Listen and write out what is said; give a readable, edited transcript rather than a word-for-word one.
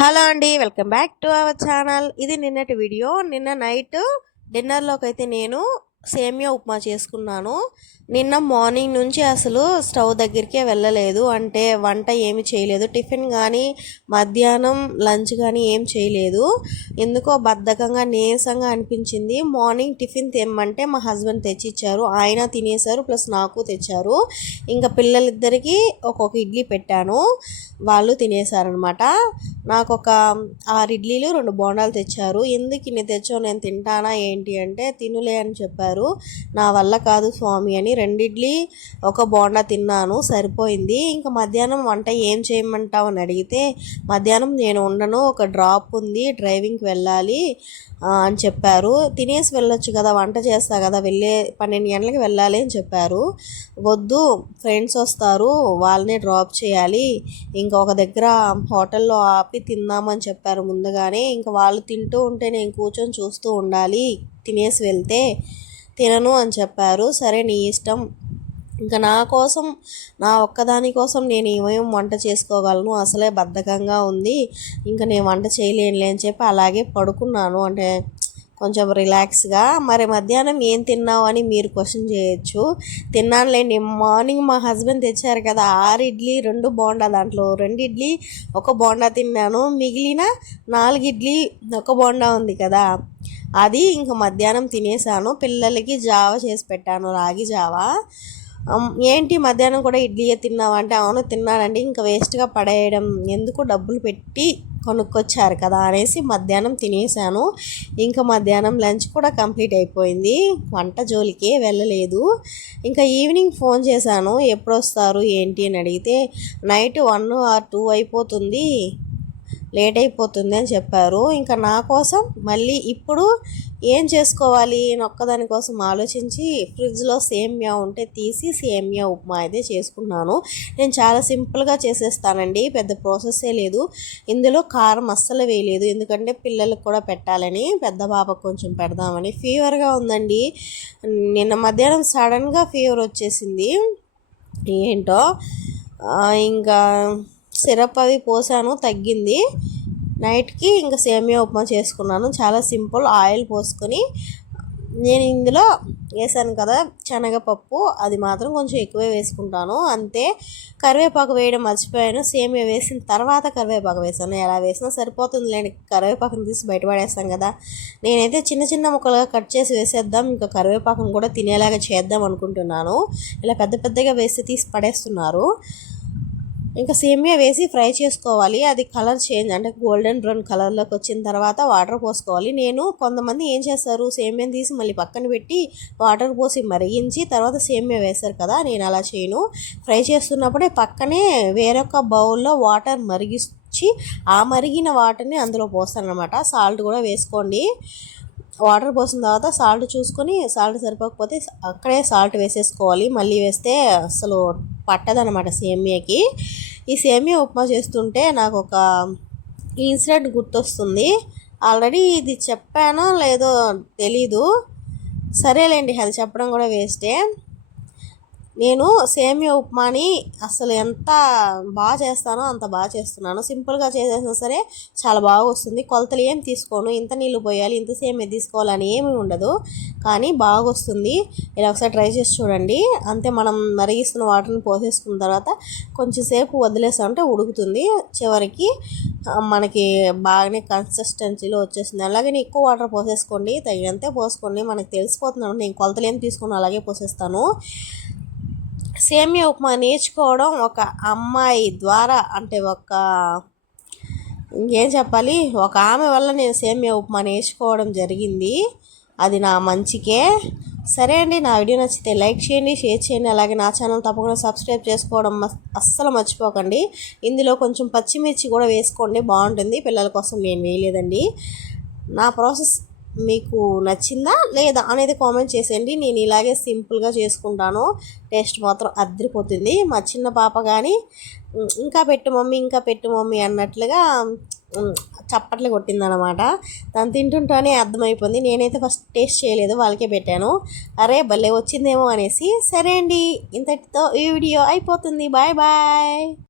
Hello అండి, welcome back to our channel. ఇది నిన్నటి వీడియో. నిన్న నైట్ డిన్నర్లోకి అయితే నేను సేమియా ఉప్మా చేసుకున్నాను. నిన్న మార్నింగ్ నుంచి అసలు స్టవ్ దగ్గరికే వెళ్ళలేదు, అంటే వంట ఏమి చేయలేదు. టిఫిన్ కానీ మధ్యాహ్నం లంచ్ కానీ ఏం చేయలేదు. ఎందుకో బద్ధకంగా నీరసంగా అనిపించింది. మార్నింగ్ టిఫిన్ తెమ్మంటే మా హస్బెండ్ తెచ్చిచ్చారు, ఆయన తినేశారు, ప్లస్ నాకు తెచ్చారు. ఇంకా పిల్లలిద్దరికీ ఒక్కొక్క ఇడ్లీ పెట్టాను, వాళ్ళు తినేశారనమాట. నాకు ఒక 6 ఇడ్లీలు 2 బోండాలు తెచ్చారు. ఎందుకు ఇన్ని తెచ్చో, నేను తింటానా ఏంటి అంటే తినులే అని చెప్పారు. నా వల్ల కాదు స్వామి అని 2 ఇడ్లీ 1 బోండా తిన్నాను, సరిపోయింది. ఇంకా మధ్యాహ్నం వంట ఏం చేయమంటావు అని అడిగితే, మధ్యాహ్నం నేను ఉండను, ఒక డ్రాప్ ఉంది, డ్రైవింగ్కి వెళ్ళాలి అని చెప్పారు. తినేసి వెళ్ళొచ్చు కదా, వంట చేస్తా కదా, 12 గంటలకు వెళ్ళాలి అని చెప్పారు. వద్దు, ఫ్రెండ్స్ వస్తారు, వాళ్ళనే డ్రాప్ చేయాలి, ఇంకా ఒక దగ్గర హోటల్లో ఆపి తిందామని చెప్పారు ముందుగానే. ఇంకా వాళ్ళు తింటూ ఉంటే నేను కూర్చొని చూస్తూ ఉండాలి, తినేసి వెళ్తే తినను అని చెప్పారు. సరే నీ ఇష్టం. ఇంకా నా కోసం, నా ఒక్కదాని కోసం నేను ఏమేమి వంట చేసుకోగలను, అసలే బద్ధకంగా ఉంది, ఇంకా నేను వంట చేయలేనులే అని చెప్పి అలాగే పడుకున్నాను, అంటే కొంచెం రిలాక్స్గా. మరి మధ్యాహ్నం ఏం తిన్నావు అని మీరు క్వశ్చన్ చేయొచ్చు. తిన్నానులేండి, మార్నింగ్ మా హస్బెండ్ తెచ్చారు కదా 6 ఇడ్లీ 2 బోండా, దాంట్లో 2 ఇడ్లీ 1 బోండా తిన్నాను. మిగిలిన 4 ఇడ్లీ 1 బోండా ఉంది కదా, అది ఇంకా మధ్యాహ్నం తినేసాను. పిల్లలకి జావ చేసి పెట్టాను, రాగి జావా. ఏంటి మధ్యాహ్నం కూడా ఇడ్లీయే తిన్నావంటే, అవును తిన్నానండి, ఇంకా వేస్ట్గా పడేయడం ఎందుకు, డబ్బులు పెట్టి కొనుక్కొచ్చారు కదా అనేసి మధ్యాహ్నం తినేసాను. ఇంకా మధ్యాహ్నం లంచ్ కూడా కంప్లీట్ అయిపోయింది, వంట జోలికే వెళ్ళలేదు. ఇంకా ఈవినింగ్ ఫోన్ చేశాను, ఎప్పుడు వస్తారు ఏంటి అని అడిగితే, నైట్ 1 or 2 అయిపోతుంది, లేట్ అయిపోతుంది అని చెప్పారు. ఇంకా నా కోసం మళ్ళీ ఇప్పుడు ఏం చేసుకోవాలి అని ఒక్కదాని కోసం ఆలోచించి ఫ్రిడ్జ్లో సేమియా ఉంటే తీసి సేమియా ఉప్మా అయితే చేసుకున్నాను. నేను చాలా సింపుల్గా చేసేస్తానండి, పెద్ద ప్రాసెస్సే లేదు. ఇందులో కారం అస్సలు వేయలేదు, ఎందుకంటే పిల్లలకు కూడా పెట్టాలని, పెద్ద పాపకు కొంచెం పెడదామని. ఫీవర్గా ఉందండి, నిన్న మధ్యాహ్నం సడన్గా ఫీవర్ వచ్చేసింది ఏంటో. ఇంకా సిరప్ అవి పోసాను, తగ్గింది. నైట్కి ఇంకా సేమియా ఉప్మా చేసుకున్నాను, చాలా సింపుల్. ఆయిల్ పోసుకొని నేను ఇందులో వేసాను కదా శనగపప్పు, అది మాత్రం కొంచెం ఎక్కువే వేసుకుంటాను అంతే. కరివేపాకు వేయడం మర్చిపోయాను, సేమియా వేసిన తర్వాత కరివేపాకు వేసాను. ఎలా వేసినా సరిపోతుంది లేండి, కరివేపాకుని తీసి బయటపడేస్తాం కదా. నేనైతే చిన్న చిన్న ముక్కలుగా కట్ చేసి వేసేద్దాం, ఇంకా కరివేపాకును కూడా తినేలాగా చేద్దాం అనుకుంటున్నాను. ఇలా పెద్ద పెద్దగా వేసి తీసి పడేస్తున్నారు. ఇంకా సేమియా వేసి ఫ్రై చేసుకోవాలి, అది కలర్ చేంజ్ అంటే గోల్డెన్ బ్రౌన్ కలర్లోకి వచ్చిన తర్వాత వాటర్ పోసుకోవాలి. నేను కొంతమంది ఏం చేస్తారు, సేమియాని తీసి మళ్ళీ పక్కన పెట్టి వాటర్ పోసి మరిగించి తర్వాత సేమియా వేస్తారు కదా, నేను అలా చేయను. ఫ్రై చేస్తున్నప్పుడే పక్కనే వేరొక బౌల్లో వాటర్ మరిగించి ఆ మరిగిన వాటర్ని అందులో పోస్తాను అనమాట. సాల్ట్ కూడా వేసుకోండి. వాటర్ పోసిన తర్వాత సాల్ట్ చూసుకొని, సాల్ట్ సరిపోకపోతే అక్కడే సాల్ట్ వేసేసుకోవాలి, మళ్ళీ వేస్తే అసలు పట్టదనమాట సేమియాకి. ఈ సేమియా ఉప్మా చేస్తుంటే నాకు ఒక ఇన్సిడెంట్ గుర్తొస్తుంది. ఆల్రెడీ ఇది చెప్పానో లేదో తెలీదు, సరేలేండి అది చెప్పడం కూడా వేస్టే. నేను సేమియా ఉప్మాని అసలు ఎంత బాగా చేస్తానో అంత బాగా చేస్తున్నాను. సింపుల్గా చేసేసినా సరే చాలా బాగా వస్తుంది. కొలతలు ఏం తీసుకోను, ఇంత నీళ్ళు పోయాలి, ఇంత సేమియా తీసుకోవాలని ఏమీ ఉండదు, కానీ బాగా వస్తుంది. ఇలా ఒకసారి ట్రై చేసి చూడండి. అంతే, మనం మరిగిస్తున్న వాటర్ని పోసేసుకున్న తర్వాత కొంచెంసేపు వదిలేసామంటే ఉడుకుతుంది. చివరికి మనకి బాగానే కన్సిస్టెన్సీలో వచ్చేస్తుంది. అలాగే ఎక్కువ వాటర్ పోసేసుకోండి, తగినంతే పోసుకోండి. మనకు తెలిసిపోతున్నాను, నేను కొలతలు ఏం తీసుకుని అలాగే పోసేస్తాను. సేమియా ఉప్మా నేర్చుకోవడం ఒక అమ్మాయి ద్వారా, అంటే ఇంకేం చెప్పాలి, ఒక ఆమె వల్ల నేను సేమియా ఉప్మా నేర్చుకోవడం జరిగింది. అది నా మంచికే. సరే అండి, నా వీడియో నచ్చితే లైక్ చేయండి, షేర్ చేయండి, అలాగే నా ఛానల్ తప్పకుండా సబ్స్క్రైబ్ చేసుకోవడం అస్సలు మర్చిపోకండి. ఇందులో కొంచెం పచ్చిమిర్చి కూడా వేసుకోండి, బాగుంటుంది. పిల్లల కోసం నేను వేయలేదండి. నా ప్రాసెస్ మీకు నచ్చిందా లేదా అనేది కామెంట్ చేసేయండి. నేను ఇలాగే సింపుల్గా చేసుకుంటాను, టేస్ట్ మాత్రం అదిరిపోతుంది. మా చిన్న పాప కానీ ఇంకా పెట్టు మమ్మీ, ఇంకా పెట్టు మమ్మీ అన్నట్లుగా చప్పట్లు కొట్టిందనమాట. తను తింటుంటేనే అర్థమైపోయింది. నేనైతే ఫస్ట్ టేస్ట్ చేయలేదు, వాళ్ళకే పెట్టాను. అరే భలే వచ్చిందేమో అనేసి. సరే అండి, ఇంతటితో ఈ వీడియో అయిపోతుంది. Bye bye.